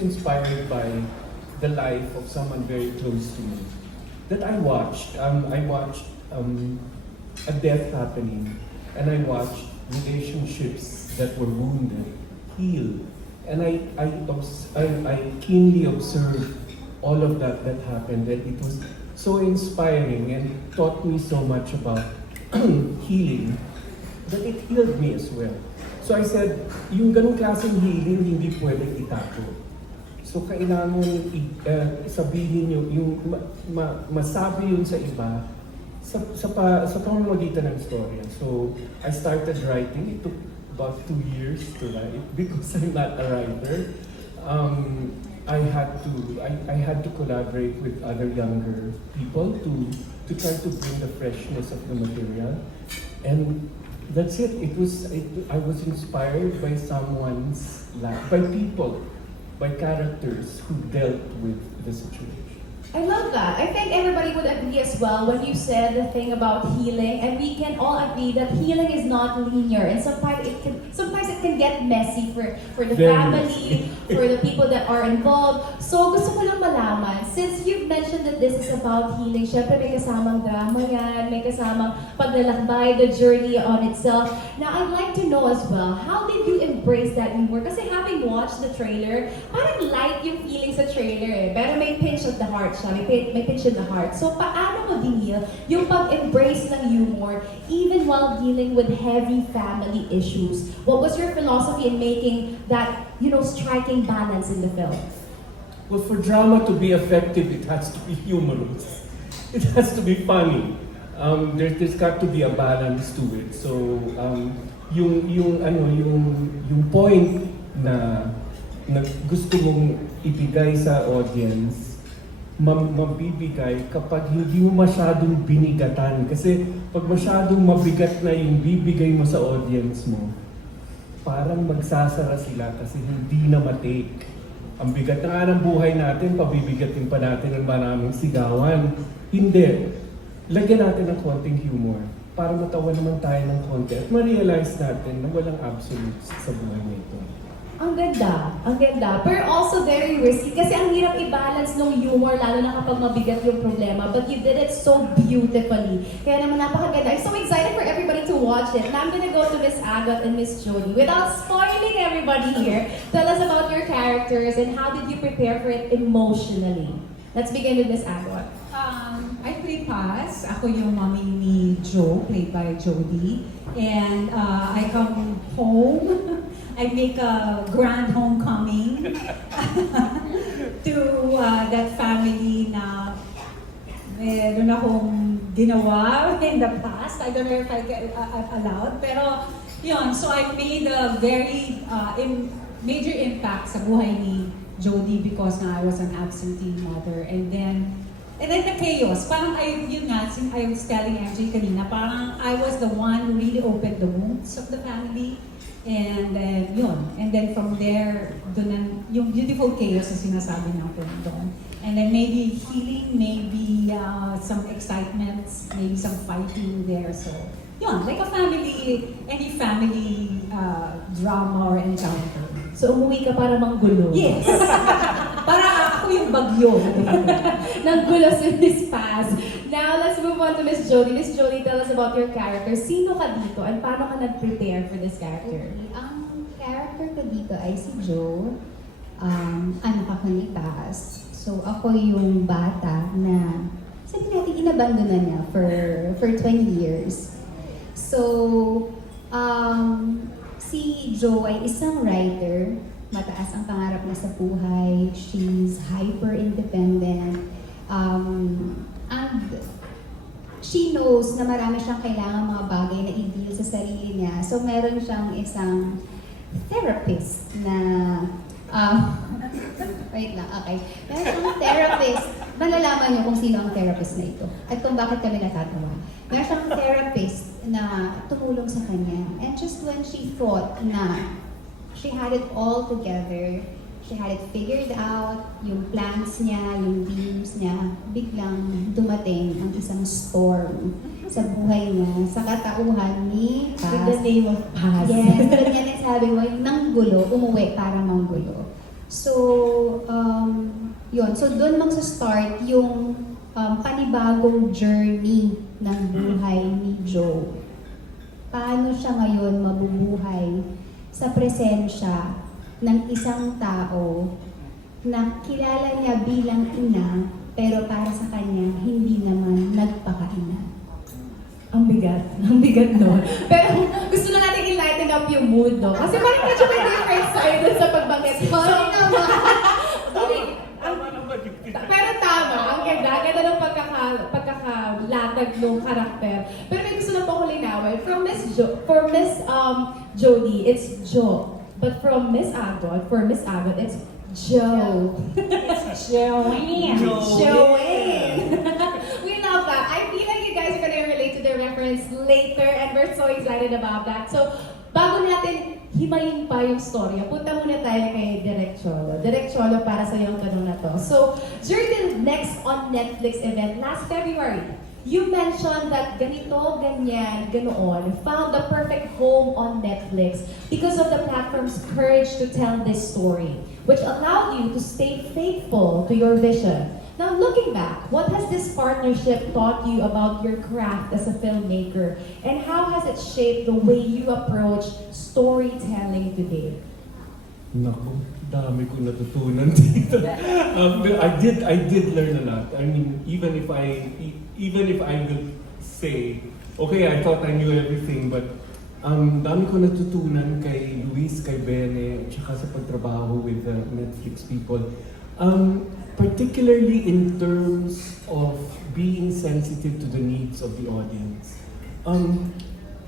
inspired by the life of someone very close to me that I watched. I watched a death happening, and I watched relationships that were wounded heal, and I keenly observed all of that happened, and it was so inspiring and taught me so much about healing that it healed me as well. So I said, yung ganong klaseng healing hindi pwedeng itago. So kailangan sabihin nyo, masabi yun sa iba sa pamamagitan ng storya. So I started writing. It took about 2 years to write because I'm not a writer. I had to collaborate with other younger people to try to bring the freshness of the material, and that's it. I was inspired by someone's life, by people, by characters who dealt with the situation. I love that. I think everybody would agree as well when you said the thing about healing, and we can all agree that healing is not linear, and sometimes it can get messy for the Very family, messy. for the people that are involved. So gusto ko lang malaman, since you've mentioned that this is about healing, syempre may kasamang drama yan, may kasamang paglalakbay, the journey on itself. Now I'd like to know as well, how did you embrace that humor? Kasi having watched the trailer, parang light yung feeling sa trailer eh, pero may pinch of the heart siya, may pinch in the heart. So paano mo dinil yung pag-embrace ng humor even while dealing with heavy family issues? What was your philosophy in making that, striking balance in the film? Well, for drama to be effective, it has to be humorous. It has to be funny. There's got to be a balance to it. So, yung point na gusto mong ibigay sa audience, mabibigay kapag hindi mo masyadong binigatan. Kasi pag masyadong mabigat na yung bibigay mo sa audience mo, parang magsasara sila kasi hindi na matake. Ang bigat na nga ng buhay natin, pabibigatin pa natin ng maraming sigawan. Hindi. Lagyan natin ng konting humor para matawa naman tayo ng konti at ma-realize natin na walang absolutes sa buhay nito. Ang ganda. Pero also very risky kasi ang hirap i-balance ng humor lalo na kapag mabigat yung problema. But you did it so beautifully. Kaya naman napakaganda. I'm so excited for everybody to watch it. Now I'm gonna go to Miss Agot and Miss Jody. Without spoiling everybody here, tell us about your characters and how did you prepare for it emotionally? Let's begin with Miss Agot. I play Paz. Ako yung mommy ni Joe, played by Jody. And I come home. I make a grand homecoming to that family na meron akong ginawa in the past. I don't know if I'm allowed. Pero yun, so I made a very major impact sa buhay ni Jody because na I was an absentee mother. And then the chaos, parang yun nga, since I was telling MJ kanina, parang I was the one who really opened the wounds of the family. And then, yun. And then from there, yung beautiful chaos na sinasabi natin doon. And then maybe healing, maybe some excitements, maybe some fighting there. So, yun, like a family, any family drama or encounter. So umuwi ka para manggulo. Yes! Para ako yung bagyo. Nanggulo si Miss Paz. Now, let's move on to Miss Jody. Miss Jody, tell us about your character. Sino ka dito and paano ka nag-prepare for this character? Okay. Ang character ko dito ay si Joe. Anak ako ni Taz. So, ako yung bata na sabi natin inabandonan niya for 20 years. So, si Joe ay isang writer. Mataas ang pangarap niya sa buhay. She's hyper-independent. And she knows na marami siyang kailangan mga bagay na i-deal sa sarili niya. So, meron siyang isang therapist na... wait lang, okay. Meron siyang therapist. Malalaman niyo kung sino ang therapist na ito at kung bakit kami natatawa. Meron siyang therapist na tumulong sa kanya. And just when she thought na she had it all together, she had it figured out, yung plans niya, yung dreams niya, biglang dumating ang isang storm sa buhay niya, sa katauhan ni Paz. With the name of Paz. Yes, tulad niya nagsabi mo, nang gulo, umuwi para manggulo. So, yun. So, doon magsa-start yung panibagong journey ng buhay ni Joe. Paano siya ngayon mabubuhay sa presensya ng isang tao na kilala niya bilang ina, pero para sa kanya, hindi naman nagpakaina. Ang bigat no. Pero gusto na natin i-lighten up yung mood, no? Kasi parang medyo may different side dun sa pagbanggit. Sorry naman. Pero tama, ang ganda ng pagkakalatag ng karakter. Pero may gusto na po ko linawin. For Miss Jody, it's Jo. But from Miss Agot, it's Joe. Joanne. Joanne. We love that. I feel like you guys are gonna relate to the reference later and we're so excited about that. So, bago natin himayin pa yung storya, punta muna tayo kay Direk Cholo. Direk Cholo, para sa yung tanong na to. So, during the next on Netflix event last February, you mentioned that ganito, ganyan, ganoon, found the perfect home on Netflix because of the platform's courage to tell this story, which allowed you to stay faithful to your vision. Now, looking back, what has this partnership taught you about your craft as a filmmaker, and how has it shaped the way you approach storytelling today? Naku, dami ko natutunan dito. I did learn a lot. I mean, even if I will say, okay, I thought I knew everything, but dami ko natutunan kay Luis, kay Bene, at saka sa pagtrabaho with the Netflix people. Particularly in terms of being sensitive to the needs of the audience.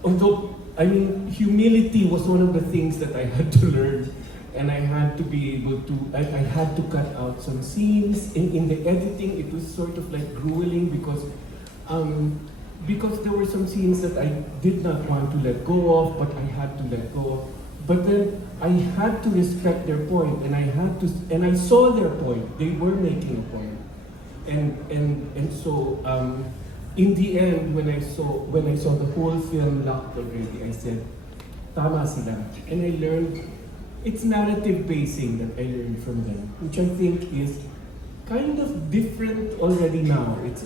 Although, I mean, humility was one of the things that I had to learn, and I had to be able to, I had to cut out some scenes. In the editing, it was sort of like grueling because there were some scenes that I did not want to let go of, but I had to let go of. But then I had to respect their point, and I saw their point. They were making a point, and so in the end, when I saw the whole film locked already, I said, "Tama sila," and I learned it's narrative pacing that I learned from them, which I think is kind of different already now. It's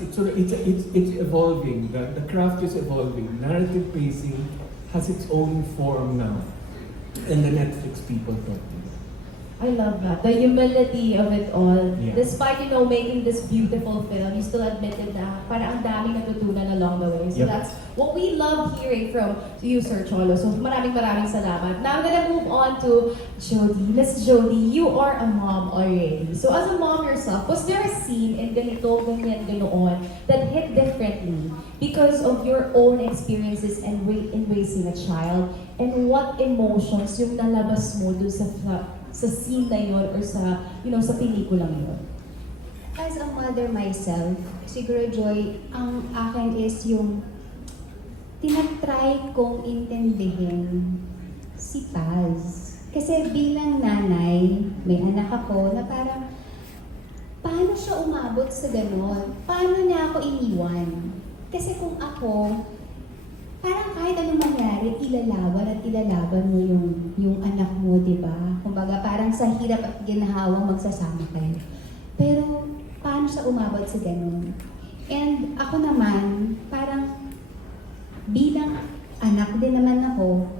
evolving. The craft is evolving. Narrative pacing has its own form now. And the Netflix people taught me. I love that. The humility of it all. Yeah. Despite, making this beautiful film, you still admitted na parang ang daming natutunan along the way. So Yep. that's what we love hearing from you, Sir Cholo. So maraming salamat. Now I'm gonna move on to Jody. Miss Jody, you are a mom already. So as a mom yourself, was there a scene in ganito, ganyan, ganoon that hit differently because of your own experiences and in raising a child? And what emotions yung nalabas mo dun sa scene na yun or sa, sa pelikulang yun? As a mother myself, siguro Joy, ang akin is yung tinatry kong intindihin si Paz. Kasi bilang nanay, may anak ako na parang, paano siya umabot sa ganon? Paano niya ako iniwan? Kasi kung ako, parang kahit anong mangyari, ilalaban mo yung anak mo, di ba? Kumbaga, parang sa hirap at ginhawang magsasama kayo. Pero, paano siya umabot sa ganun? And ako naman, parang bilang anak din naman ako,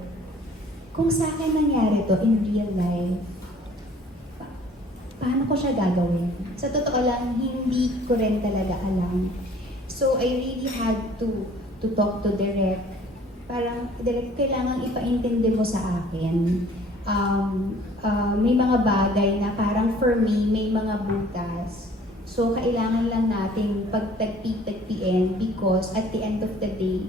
kung sa akin nangyari to in real life, paano ko siya gagawin? Sa totoo lang, hindi ko rin talaga alam. So, I really had to talk to Direk. Parang, Direk, kailangan ipaintindi mo sa akin. May mga bagay na parang for me, may mga butas. So, kailangan lang nating pagtagpi-tagpiin because at the end of the day,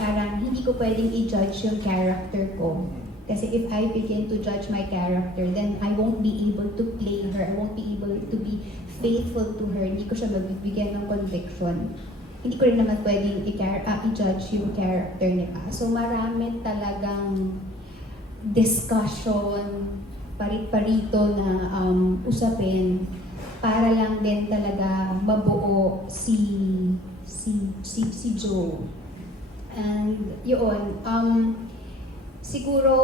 parang hindi ko pwedeng i-judge yung character ko. Kasi if I begin to judge my character, then I won't be able to play her. I won't be able to be faithful to her. Hindi ko siya magbibigyan ng conviction. Hindi ko rin naman pwedeng i-judge yung character niya. So marami talagang discussion, parit-parito na usapin para lang din talaga mabuo si Joe. And yun, siguro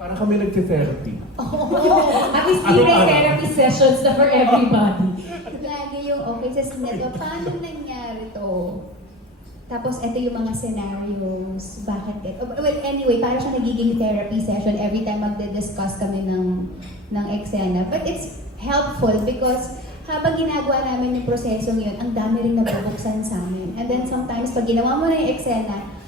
Para kami nagte-therapy. At least may therapy sessions na for everybody. Lagi yung okay sa sinet, paano nangyari to? Tapos ito yung mga scenarios, bakit well anyway, parang siya nagiging therapy session every time magde-discuss kami ng eksena. But it's helpful because habang ginagawa namin yung prosesong yun, ang dami rin nabubuksan sa amin. And then sometimes pag ginawa mo na yung eksena,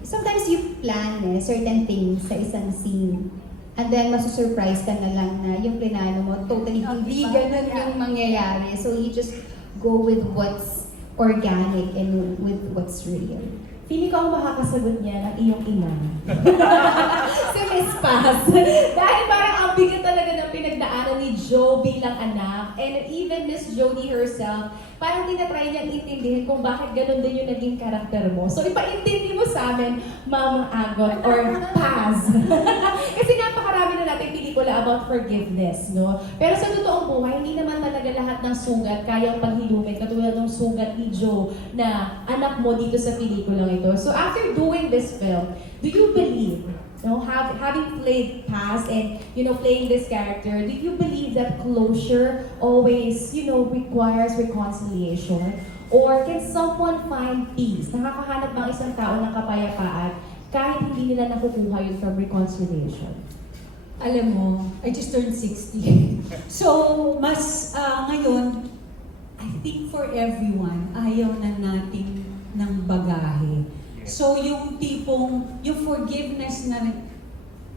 sometimes you plan certain things sa isang scene. And then masusurprise ka na lang na yung plinano mo, totally hindi ganun yung mangyayari. So you just go with what's organic and with what's real. Feeling ko ang makakasagot niya ng iyong ina. Si Miss Paz. Dahil parang ang bigat talaga ng pinagdaanan ni Jo bilang anak. And even Miss Jody herself, parang tinatry niyang intindihin kung bakit ganun din yung naging karakter mo. So ipaintindi mo sa amin, Mamang Agot or Paz. Kasi napakarami na natin pelikula about forgiveness, no? Pero sa totoong buhay, hindi naman talaga lahat ng sugat kayang paghilumin, katulad ng sugat ni Jo na anak mo dito sa pelikulang ito. So after doing this film, do you believe, having played Paz and playing this character, do you believe that closure always requires reconciliation? Or can someone find peace? Nakakahanap bang isang tao ng kapayapaan kahit hindi nila nakukuha yun from reconciliation? Alam mo, I just turned 60. So, mas ngayon, I think for everyone, ayaw na natin ng bagahe. So, yung tipong, yung forgiveness na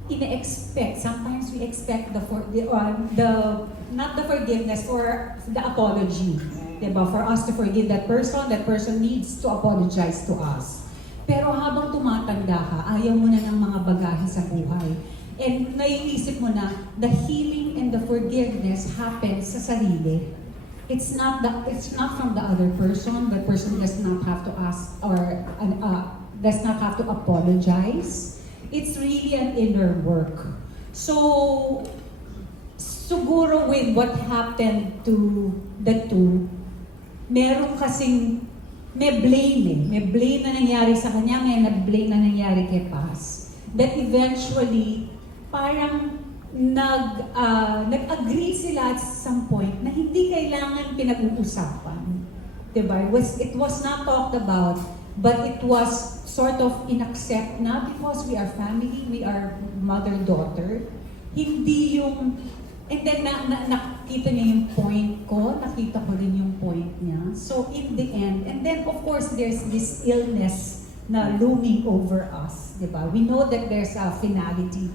ina-expect, sometimes we expect not the forgiveness, or the apology. Diba? For us to forgive that person needs to apologize to us. Pero habang tumatanda ka, ayaw mo na ng mga bagahe sa buhay. And naiisip mo na, the healing and the forgiveness happens sa sarili. It's not from the other person. The person does not have to ask or does not have to apologize. It's really an inner work. So, siguro with what happened to the two, meron kasing may blame na nangyari sa kanya, may blame na nangyari kay Paz. That eventually, parang nag-agree sila at some point na hindi kailangan pinag-uusapan. Diba? It was not talked about, but it was sort of inaccept na because we are family, we are mother-daughter. Hindi yung, and then nakita niya yung point ko, nakita ko din yung point niya. So in the end, and then of course there's this illness na looming over us. Diba? We know that there's a finality,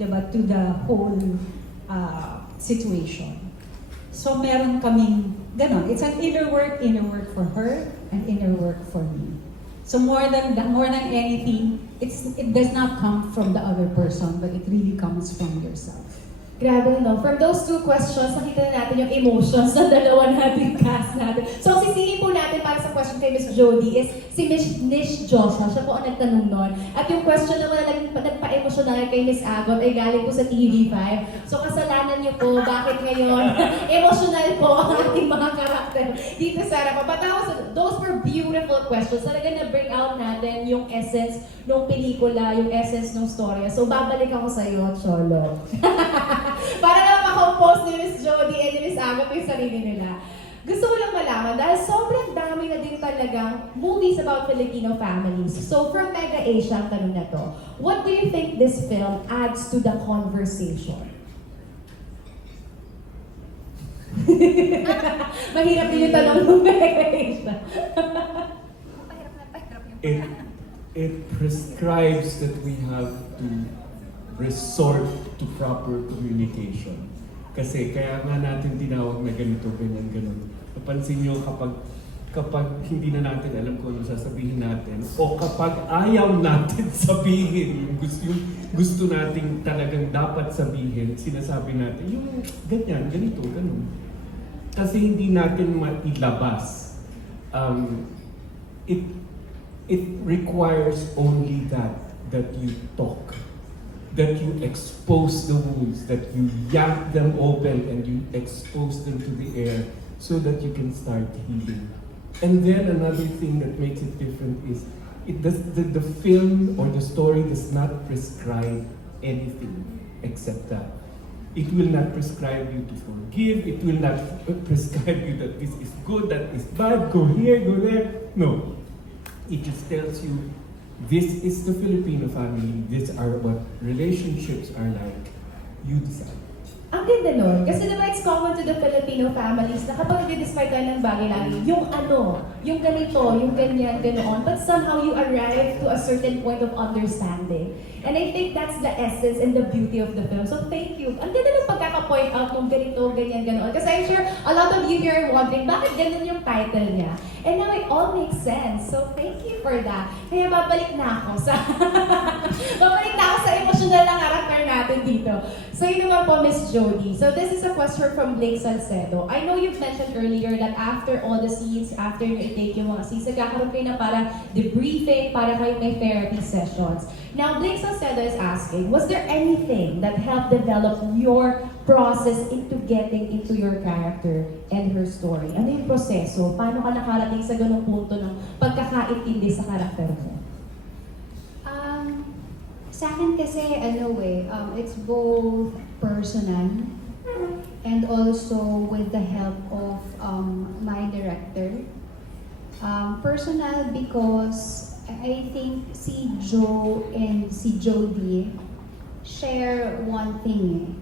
diba, to the whole situation. So meron kaming ganon. It's an inner work for her, and inner work for me. So more than anything, it does not come from the other person, but it really comes from yourself. Grabe, no? From those two questions, nakita na natin yung emotions ng dalawa nating cast natin. So, sisingin po natin para sa question kay Miss Jody is si Miss Nish Joshua. Siya po ang nagtanong nun. At yung question naman na nagpa-emotional kay Miss Agot ay galing po sa TV5. So, kasalanan niyo po bakit ngayon emotional po ang ating mga karakter dito sa harapan. But those were beautiful questions. Talaga na-bring out natin yung essence ng pelikula, yung essence ng storya. So, babalik ako sa iyo, Cholo. Para lang makompose ni Miss Jody and ni Miss Agot yung sarili nila. Gusto ko lang malaman, dahil sobrang dami na din talagang movies about Filipino families. So from Mega Asia, ang tanong na to, what do you think this film adds to the conversation? Mahirap din yung tanong ng Mega Asia. It prescribes that we have to resort to proper communication. Kasi kaya nga natin tinawag na ganito, ganyan. Napansin nyo kapag hindi na natin alam kung ano sasabihin natin, o kapag ayaw natin sabihin yung gusto nating talagang dapat sabihin, sinasabi natin, yung ganyan, ganito, ganun. Kasi hindi natin mailabas. It requires only that you talk. That you expose the wounds, that you yank them open and you expose them to the air so that you can start healing. And then another thing that makes it different is the film or the story does not prescribe anything except that. It will not prescribe you to forgive. It will not prescribe you that this is good, that is bad, go here, go there. No. It just tells you, this is the Filipino family. These are what relationships are like. You decide. Ang ganda nun. Kasi diba it's common to the Filipino families na kapag nag-describe ka ng bagay lagi, yung ano, yung ganito, yung ganyan, ganoon. But somehow you arrive to a certain point of understanding. And I think that's the essence and the beauty of the film. So thank you. Ang ganda ng pagkaka-point out ng ganito, ganyan, ganoon. Kasi I'm sure a lot of you here are wondering, bakit ganun yung title niya? And now it all makes sense. So thank you for that. Kaya babalik na ako sa babalik na ako sa emotional na character natin dito. So yun naman po, Miss Jody. So this is a question from Blake Salcedo. I know you've mentioned earlier that after all the scenes, after you i-take yung mga scenes, nagkakaroon kayo na parang debriefing, para kayo may therapy sessions. Now, Blake Salcedo is asking, was there anything that helped develop your process into getting into your character and her story? Ano yung proseso? Paano ka nakarating sa ganung punto ng pagkakaintindi sa karakter mo? Sa akin kasi, it's both personal and also with the help of my director. Personal because I think si Joe and si Jody share one thing.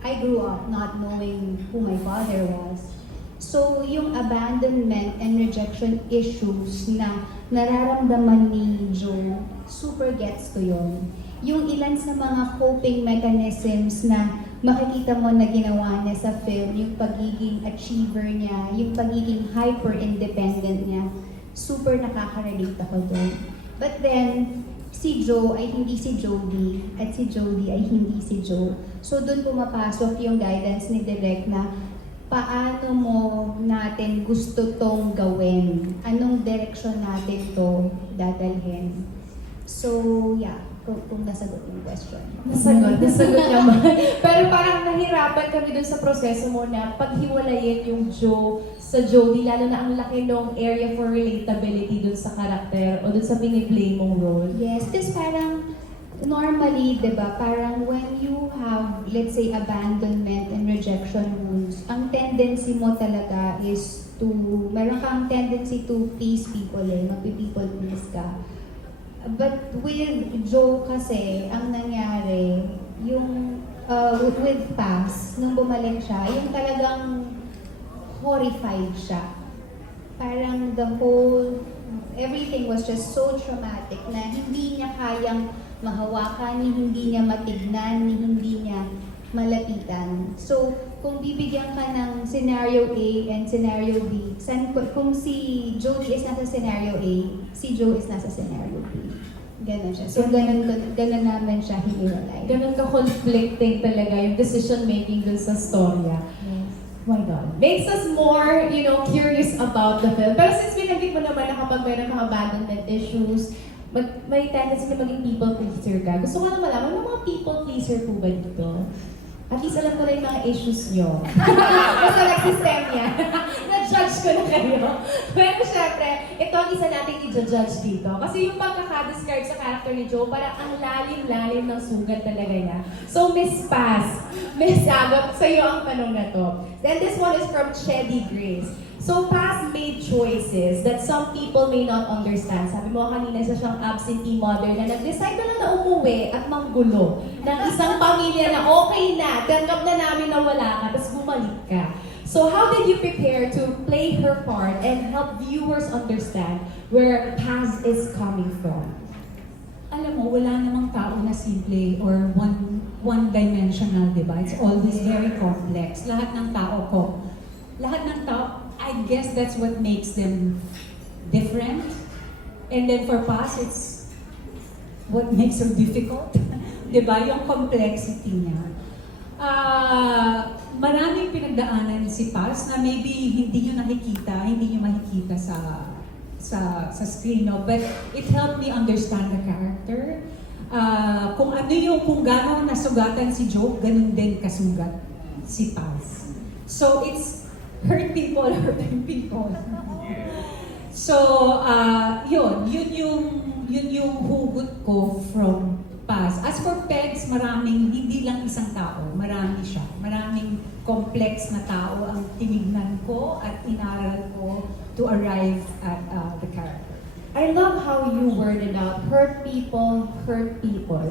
I grew up not knowing who my father was. So, yung abandonment and rejection issues na nararamdaman ni Joe, super gets ko yun. Yung ilan sa mga coping mechanisms na makikita mo na ginawa niya sa film, yung pagiging achiever niya, yung pagiging hyper-independent niya, super nakaka-relate ako doon. But then, si Joe ay hindi si Jody, at si Jody ay hindi si Joe. So doon pumapasok yung guidance ni Direk na paano mo natin gusto tong gawin? Anong direksyon natin to dadalhin? So, yeah, kung nasagot yung question. Nasagot naman. Pero parang nahirapan kami dun sa proseso mo na paghiwalayin yung Joe sa Jody, lalo na ang laki ng area for relatability dun sa karakter o dun sa piniplay mong role. Yes, this parang normally, di ba, parang when you have, let's say, abandonment and rejection wounds, ang tendency mo talaga is to, meron kang tendency to please people magpi-people please ka. But with Joe kasi, ang nangyari, yung with Paz, nung bumalik siya, yung talagang horrified siya. Parang everything was just so traumatic na hindi niya kayang mahawakan, ni hindi niya matignan, ni hindi niya malapitan. So, kung bibigyan ka ng scenario A and scenario B, kung si Jody is nasa scenario A, si Joe is nasa scenario B. Ganon siya. So, ganon namin siya hiniwalay. Ganun ka-conflicting talaga yung decision-making dun sa storya. Yes. My God. Makes us more, curious about the film. Pero since binanggit mo naman na kapag mayroon kang abandonment issues, may tendency na maging people pleaser ka. Gusto ko lang malaman, may mga people pleaser po ba dito? At least alam ko na yung mga issues nyo. Basta nag-system yan. Na-judge ko na kayo. Pero syempre, ito ang isa nating i-judge dito. Kasi yung pagkaka-describe sa character ni Joe, parang ang lalim-lalim ng sugat talaga niya. So, Miss Paz, Miss Agot, sa'yo ang tanong na to. Then this one is from Chedi Grace. So, Paz made choices that some people may not understand. Sabi mo kanina sa siyang absentee mother na nag-decide na lang na umuwi at manggulo ng isang pamilya na okay na, tanggap na namin na wala ka, tapos bumalik ka. So, how did you prepare to play her part and help viewers understand where Paz is coming from? Alam mo, wala namang tao na simple or one-dimensional, di ba? It's always very complex. Lahat ng tao, I guess that's what makes them different. And then for Paz, it's what makes her difficult. Diba? Yung complexity niya. Maraming pinagdaanan si Paz na maybe hindi nyo makikita sa screen, no? But it helped me understand the character. Kung gano'n nasugatan si Joe, ganun din kasugat si Paz. So it's hurting people. So, yun yung yun yung hugot ko from past. As for Pegs, maraming, hindi lang isang tao, marami siya. Maraming complex na tao ang tinignan ko at inaral ko to arrive at the character. I love how you worded out, hurt people.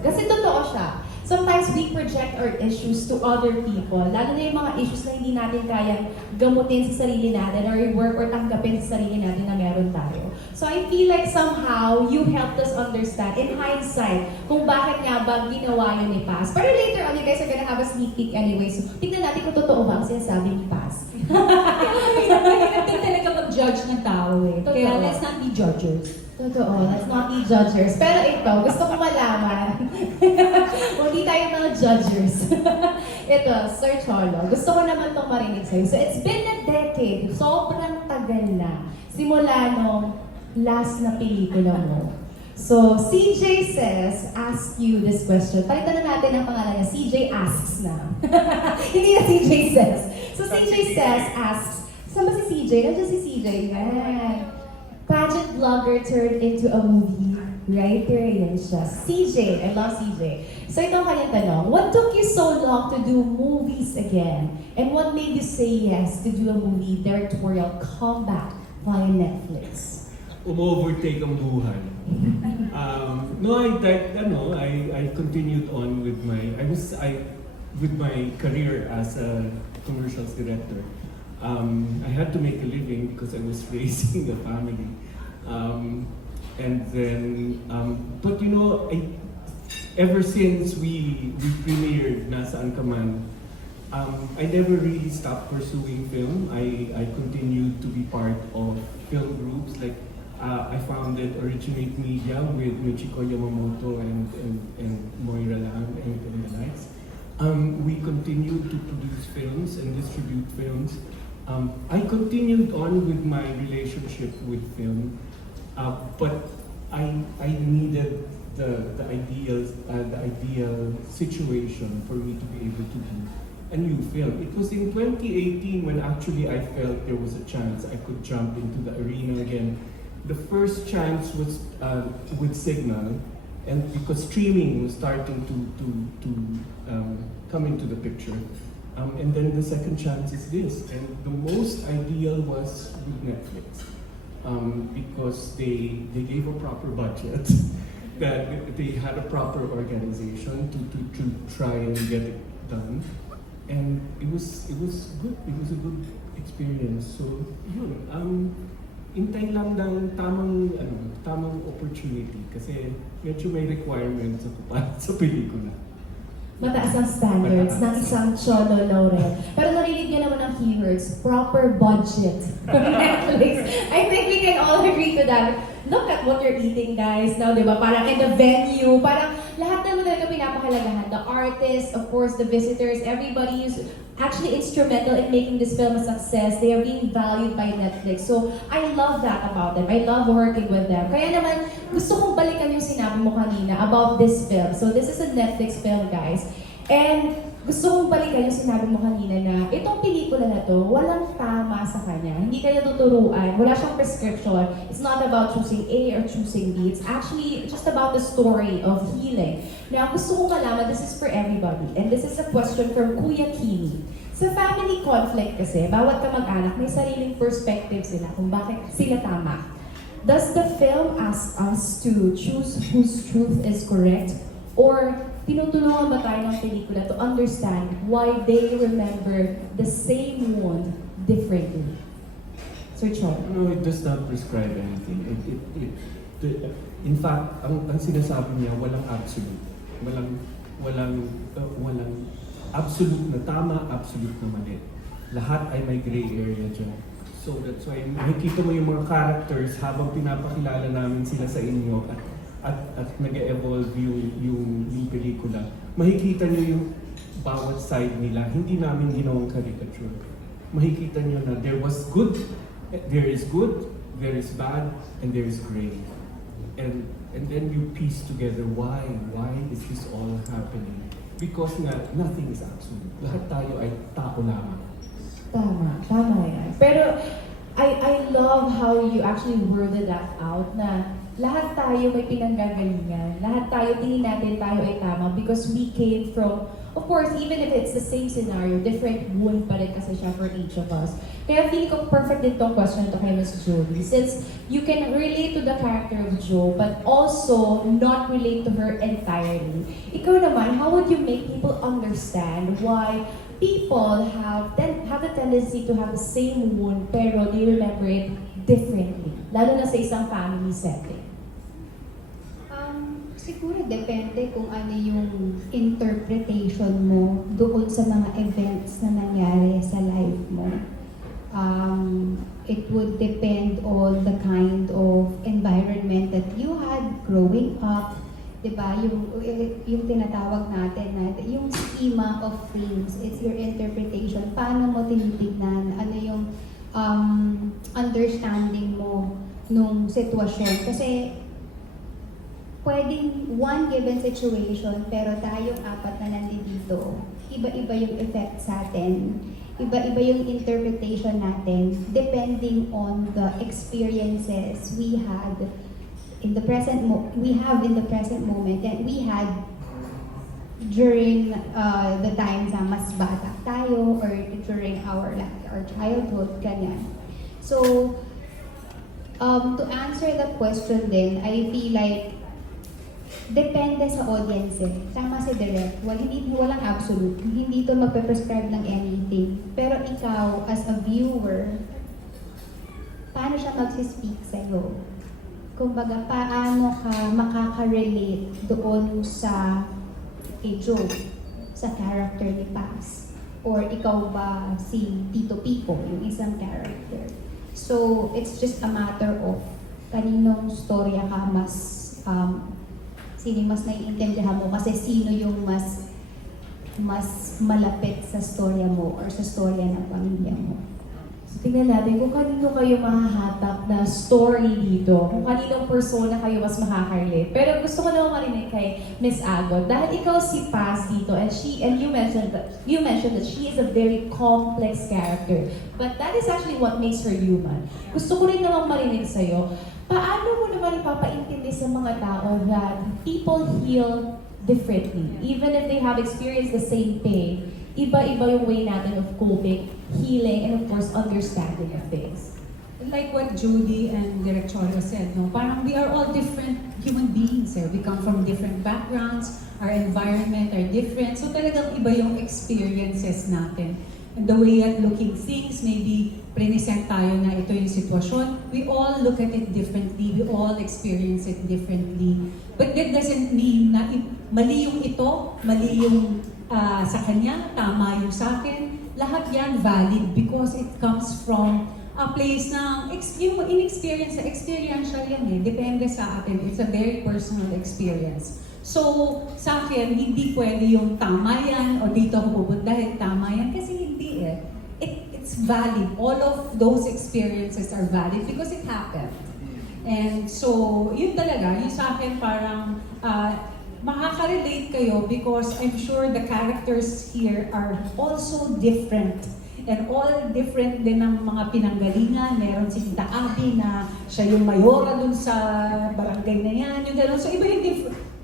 Kasi totoo siya. Sometimes we project our issues to other people, lalo na yung mga issues na hindi natin kayang gamutin sa sarili natin or i-work or tanggapin sa sarili natin na meron tayo. So I feel like somehow you helped us understand, in hindsight, kung bakit nga ba ginawa yun ni Paz. Pero later on, you guys are gonna have a sneak peek anyway, so tignan natin kung totoo ba ang sinasabi ni Paz. Mahirap din talaga mag-judge ng tao eh. Kaya Totoo. let's not be judgers. Totoo, let's not be judgers. Pero ito, gusto ko malaman. Hindi tayo mga judgers. Ito, Sir Cholo, gusto ko naman itong marinig sa'yo. So it's been a decade, sobrang tagal na. Simula nung last na pelikula mo. So, CJ Says, ask you this question. Palitan na natin ang pangalan niya. CJ asks na. Hindi na CJ Says. So, CJ Says asks, saan ba si CJ? Nandiyan si CJ. Yan. Pageant vlogger turned into a movie. Writer yan siya. CJ, I love CJ. So ito ang kanyang tanong, what took you so long to do movies again? And what made you say yes to do a movie directorial comeback via Netflix? Overtake ang buhay. I continued on with my career as a commercials director. I had to make a living because I was raising a family. But you know, ever since we premiered Nasaan Ka Man, I never really stopped pursuing film. I continued to be part of film groups. Like I founded Originate Media with Michiko Yamamoto and Moira Lang and the likes. We continued to produce films and distribute films. I continued on with my relationship with film, but I needed the ideal situation for me to be able to do a new film. It was in 2018 when actually I felt there was a chance I could jump into the arena again. The first chance was with Signal, and because streaming was starting to come into the picture. And then the second chance is this, and the most ideal was with Netflix, because they gave a proper budget, that they had a proper organization to try and get it done, and it was good. It was a good experience. So yun, intay lang ng tamang opportunity kasi medyo may requirements ako para sa pelikula. Mataas ang standards ng isang Cholo Laurel. Pero narinig niyo naman ang keywords, proper budget from Netflix. I think we can all agree to that. Look at what you're eating, guys, now, di ba? Parang in the venue, parang lahat naman talaga pinapahalagahan. The artists, of course, the visitors, everybody is actually instrumental in making this film a success. They are being valued by Netflix. So, I love that about them. I love working with them. Kaya naman, gusto kong balikan yung sinabi mo kanina about this film. So, this is a Netflix film, guys. And gusto kong balikan yung sinabi mo kanina na itong pelikula na to, walang tama sa kanya. Hindi kaya tuturuan. Wala siyang prescription. It's not about choosing A or choosing B. It's actually just about the story of healing. Now, gusto kong malaman, this is for everybody. And this is a question from Kuya Kimi. Sa family conflict kasi, bawat kamag-anak may sariling perspective sila kung bakit sila tama. Does the film ask us to choose whose truth is correct? Or tinutulungan ba tayo ng pelikula to understand why they remember the same wound differently? Sir Chol. No, it does not prescribe anything. In fact, ang sinasabi niya, walang absolute. Walang absolute na tama, absolute na mali. Lahat ay may gray area dyan. So that's why makikita mo yung mga characters habang pinapakilala namin sila sa inyo at nag-evolve yung pelikula. Makikita nyo yung bawat side nila. Hindi namin ginawang caricature. Makikita nyo na there is good, there is bad, and there is gray. And then you piece together why is this all happening? Because nga, nothing is absolute. Lahat tayo ay tao lamang. Tama yan. Pero I love how you actually worded that out na lahat tayo may pinanggagalingan. Lahat tayo, tingin natin tayo ay tama because we came from, of course, even if it's the same scenario, different wound pa rin kasi siya for each of us. Kaya feeling ko perfect din tong question to kay Ms. Jolie. Since you can relate to the character of Jo, but also not relate to her entirely. Ikaw naman, how would you make people understand why people have the tendency to have the same wound pero they remember it differently? Lalo na sa isang family setting. Siguro depende kung ano yung interpretation mo doon sa mga events na nangyari sa life mo. It would depend on the kind of environment that you had growing up. Diba? Yung tinatawag natin na yung schema of things, it's your interpretation. Paano mo tinitignan? Ano yung understanding mo nung sitwasyon? Kasi pwedeng one given situation, pero tayong apat na nandito, iba-iba yung effect sa atin. Iba-iba yung interpretation natin depending on the experiences we had in the present moment and we had during the times na mas bata tayo or during our childhood, ganyan. So, to answer the question din, I feel like depende sa audience eh. Tama si Direk. Walang absolute. Hindi ito magpe-prescribe ng anything. Pero ikaw, as a viewer, paano siya magsispeak sa'yo? Kumbaga, paano ka makaka-relate doon sa kay Joe, sa character ni Paz? Or ikaw ba si Tito Pico, yung isang character? So, it's just a matter of kaninong storya ka sino mas naiintindihan mo kasi sino yung mas malapit sa storya mo or sa storya ng pamilya mo. So, tingnan natin kung kanino kayo mahahatak na story dito, kung kaninong persona kayo mas makaka-relate. Pero gusto ko naman marinig kay Miss Agot, dahil ikaw si Paz dito, and you mentioned that she is a very complex character. But that is actually what makes her human. Gusto ko rin naman marinig sa'yo, paano mo naman ipapaintindi sa mga tao that people heal differently? Even if they have experienced the same pain, iba-iba yung way natin of coping, healing, and of course, understanding of things. Like what Judy and Direk Cholo said, no? Parang we are all different human beings. Eh? We come from different backgrounds, our environment are different. So talagang iba yung experiences natin. And the way at looking things, maybe present tayo na ito yung sitwasyon. We all look at it differently. We all experience it differently. But that doesn't mean na mali yung ito, mali yung sa kanya, tama yung sa akin. Lahat yan valid because it comes from a place na yung in-experience, experiential yan eh. Depende sa atin. It's a very personal experience. So, sa akin, hindi pwede yung tama yan o dito ako pupunta dahil tama yan kasi hindi eh. It's valid. All of those experiences are valid because it happened. And so, yun talaga, yung sa akin parang makaka-relate kayo because I'm sure the characters here are also different. And all different din ng mga pinanggalingan. Meron si Tita Abby na siya yung mayora dun sa barangay na yan. Yung gano'n. So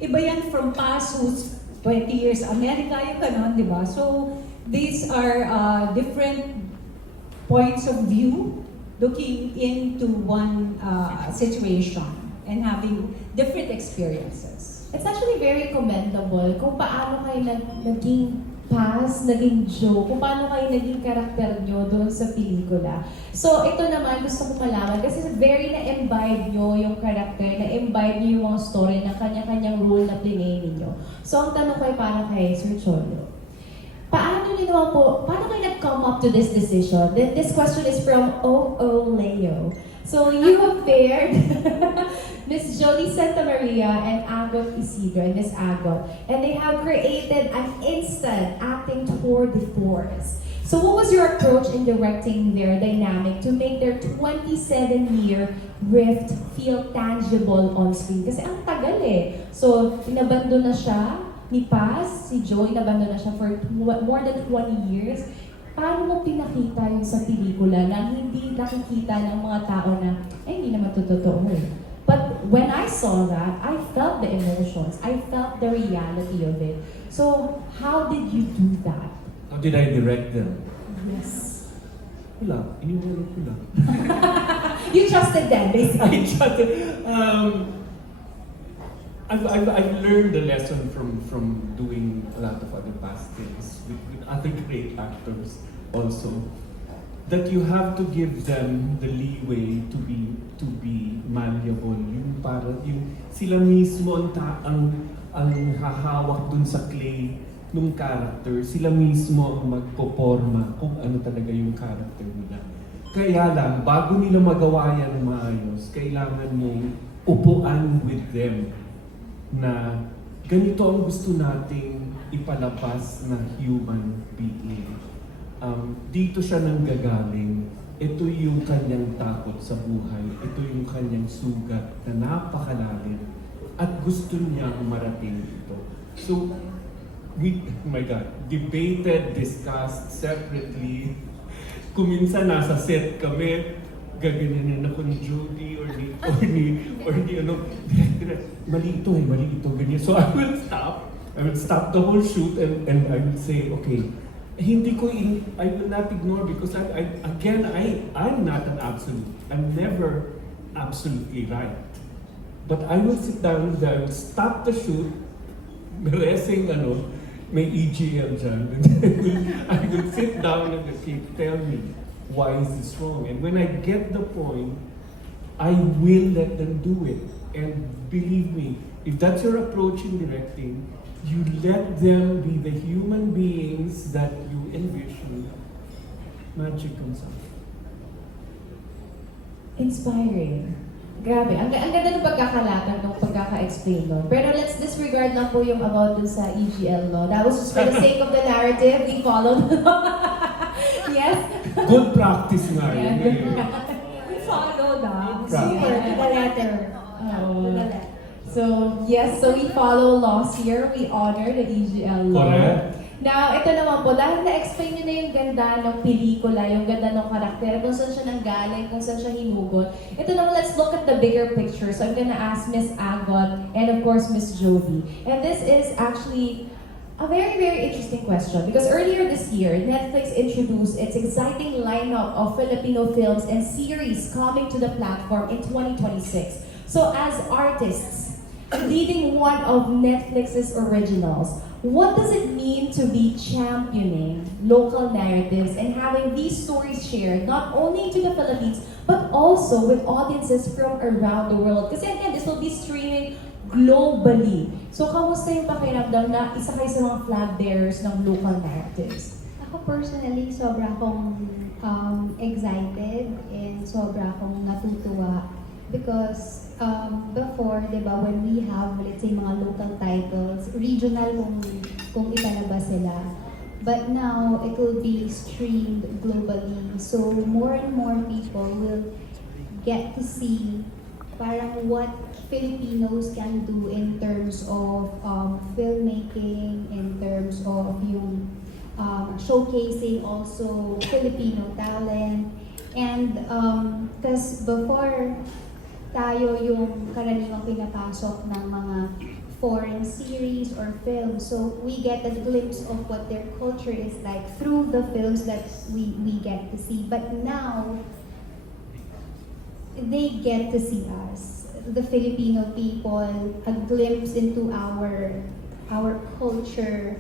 iba yan from Paz who's 20 years America, yung gano'n, di ba? So these are different points of view looking into one situation and having different experiences. It's actually very commendable kung paano kayo naging Paz, naging Jo, kung paano kayo naging karakter nyo doon sa pelikula. So, ito naman gusto ko malaman kasi very na-imbibe nyo yung karakter, na-imbibe nyo yung mga story ng kanya-kanyang role na plinay ninyo. So, ang tanong ko ay para kay Sir Cholo. Paano kayo nag-come up to this decision? This question is from O.O. Leo. So, you have paired Miss Jolie Santa Maria and Agot Isidro, and Miss Agot. And they have created an instant acting tour de force. So what was your approach in directing their dynamic to make their 27-year rift feel tangible on screen? Kasi ang tagal eh. So, inabando na siya ni Paz, si Joy, inabando na siya for more than 20 years. Paano mo pinakita yung sa pelikula na hindi nakikita ng mga tao na, hindi naman totoo eh. But when I saw that, I felt the emotions. I felt the reality of it. So how did you do that? How did I direct them? Yes. Wala, iniwan ko lang. You trusted them, basically. I just, I've learned a lesson from doing a lot of other past things with other great actors also, that you have to give them the leeway to be malleable. Yung para yung sila mismo ang hahawak dun sa clay nung character, sila mismo ang magpoporma kung ano talaga yung character nila. Kaya lang, bago nila magawa yan maayos, kailangan mong upuan with them na ganito ang gusto nating ipalabas na human being. Dito siya nanggagaling. Ito yung kanyang takot sa buhay. Ito yung kanyang sugat na napakalalim. At gusto niya marating ito. So, we, oh my God, debated, discussed separately. Kung minsan nasa set kami, gaganyanin ako ni Jody or ni ano, mali ito, ganyan. So I will stop the whole shoot and I will say, okay, I will not ignore because I'm not an absolute. I'm never absolutely right. But I will sit down there, I will stop the shoot, blessing may EGL dyan. I will sit down and okay, tell me, why is this wrong? And when I get the point, I will let them do it. And believe me, if that's your approach in directing, you let them be the human beings that you envision. Magic comes out. Inspiring. Grabe. Ang ganda ng pagkakalatag ng pagkaka-explain nun. Pero let's disregard lang po yung about dun sa EGL, no? That was just for the sake of the narrative. We followed. Yes? Good practice nga yun. Yeah. We followed Super, to the letter. Oh. To the letter. So, yes, so we follow laws here. We honor the EGL law. Correct. Now, ito naman po, dahil na-explain nyo na yung ganda ng pelikula, yung ganda ng karakter, kung saan siya nanggaling, kung saan siya hinugot. Ito naman, let's look at the bigger picture. So I'm gonna ask Miss Agot and of course Miss Jody. And this is actually a very, very interesting question because earlier this year, Netflix introduced its exciting lineup of Filipino films and series coming to the platform in 2026. So as artists, leading one of Netflix's originals, what does it mean to be championing local narratives and having these stories shared not only to the Philippines but also with audiences from around the world? Kasi again, this will be streaming globally. So, kamusta yung pakiramdam na isa kayo sa mga flag bearers ng local narratives? Ako personally, sobra akong excited and sobra akong natutuwa because before, di ba, when we have, let's say, mga local titles, regional kung ilalabas sila. But now, it will be streamed globally. So, more and more people will get to see parang what Filipinos can do in terms of filmmaking, in terms of yung showcasing also Filipino talent. And because before, tayo yung karaniwang pinapasok ng mga foreign series or films. So we get a glimpse of what their culture is like through the films that we get to see. But now, they get to see us, the Filipino people, a glimpse into our culture,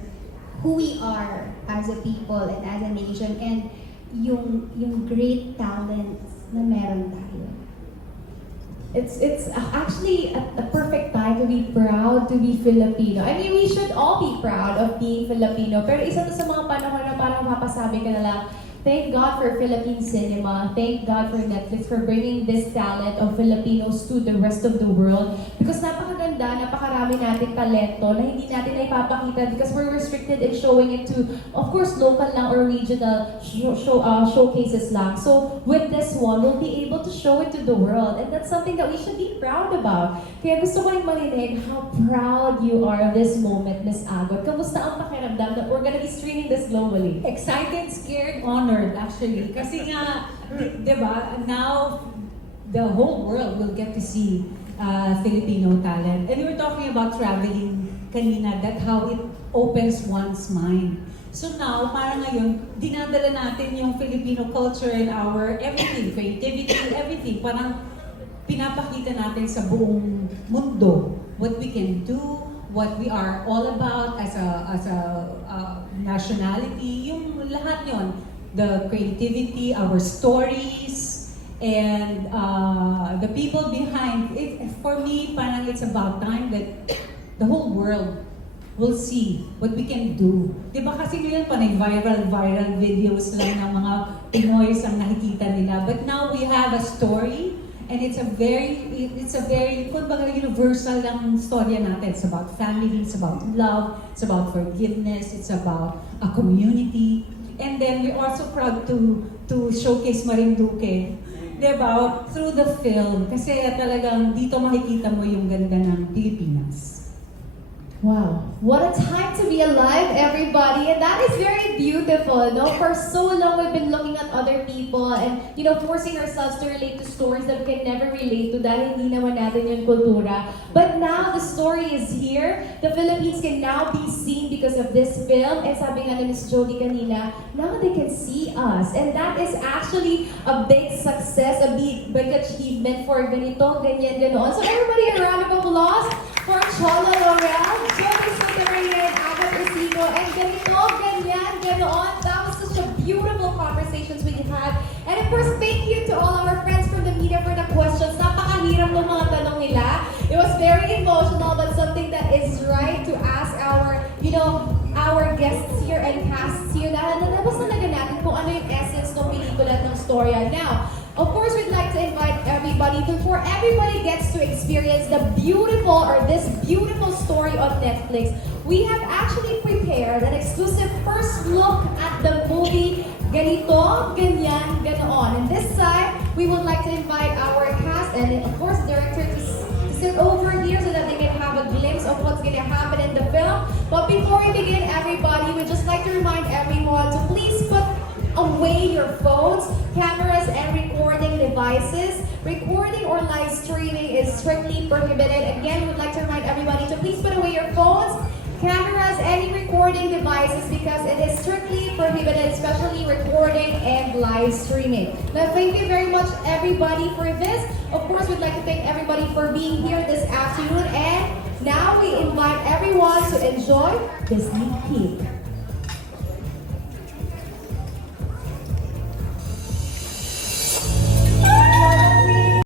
who we are as a people and as a nation, and yung great talents na meron tayo. It's actually a perfect time to be proud to be Filipino. I mean, we should all be proud of being Filipino. Pero isa to sa mga panahon na parang mapasabi ka na lang, thank God for Philippine cinema. Thank God for Netflix for bringing this talent of Filipinos to the rest of the world. Because napakaganda, napakarami nating talento na hindi natin naipapakita because we're restricted in showing it to, of course, local lang or regional showcases lang. So with this one, we'll be able to show it to the world. And that's something that we should be proud about. Kaya gusto ko yung marinig how proud you are of this moment, Miss Agot. Kamusta ang pakiramdam that we're gonna be streaming this globally? Excited, scared, honored actually. Kasi nga, di ba, now the whole world will get to see Filipino talent. And we were talking about traveling kanina, that how it opens one's mind. So now, parang ngayon, dinadala natin yung Filipino culture and our everything, creativity, everything. Parang pinapakita natin sa buong mundo what we can do, what we are all about as a nationality, yung lahat yon, the creativity, our stories, and the people behind it. For me, parang it's about time that the whole world will see what we can do. Di ba kasi ngayon panay viral videos lang ng mga Pinoy ang nakikita nila. But now we have a story, and it's a very kumbaga universal lang storya natin. It's about family, it's about love, it's about forgiveness, it's about a community. And then we're also proud to showcase Marinduque, diba? Through the film. Kasi talagang dito makikita mo yung ganda ng Pilipinas. Wow, what a time to be alive, everybody. And that is very beautiful, no? For so long, we've been looking at other people and, forcing ourselves to relate to stories that we can never relate to dahil hindi naman natin yung kultura. But now, the story is here. The Philippines can now be seen because of this film. And sabi nga ni Ms. Jody kanina, now they can see us. And that is actually a big success, a big achievement for ganito, ganyan, ganoon. So everybody, a round of applause for Chola Laurel, Jody Soterayan, Agat Osino, and ganito, ganyan, ganoon. That was such a beautiful conversations we had. And of course, thank you to all our friends from the media for the questions. Napakahirap ng mga tanong nila. It was very emotional, but something that is right to ask our, our guests here and casts here. Dahil nalabas talaga natin kung ano yung essence ng pelikula ng storya. Now, of course, we'd like to invite everybody before everybody gets to experience this beautiful story on Netflix. We have actually prepared an exclusive first look at the movie Ganito, Ganyan, Ganoon. And this side, we would like to invite our cast and of course director to sit over here so that they can have a glimpse of what's going to happen in the film. But before we begin, everybody, we'd just like to remind everyone to please put away your phones, cameras, and recording devices. Recording or live streaming is strictly prohibited. Again, we'd like to remind everybody to please put away your phones, cameras, any recording devices because it is strictly prohibited, especially recording and live streaming. Now, thank you very much, everybody, for this. Of course, we'd like to thank everybody for being here this afternoon. And now we invite everyone to enjoy the sneak peek.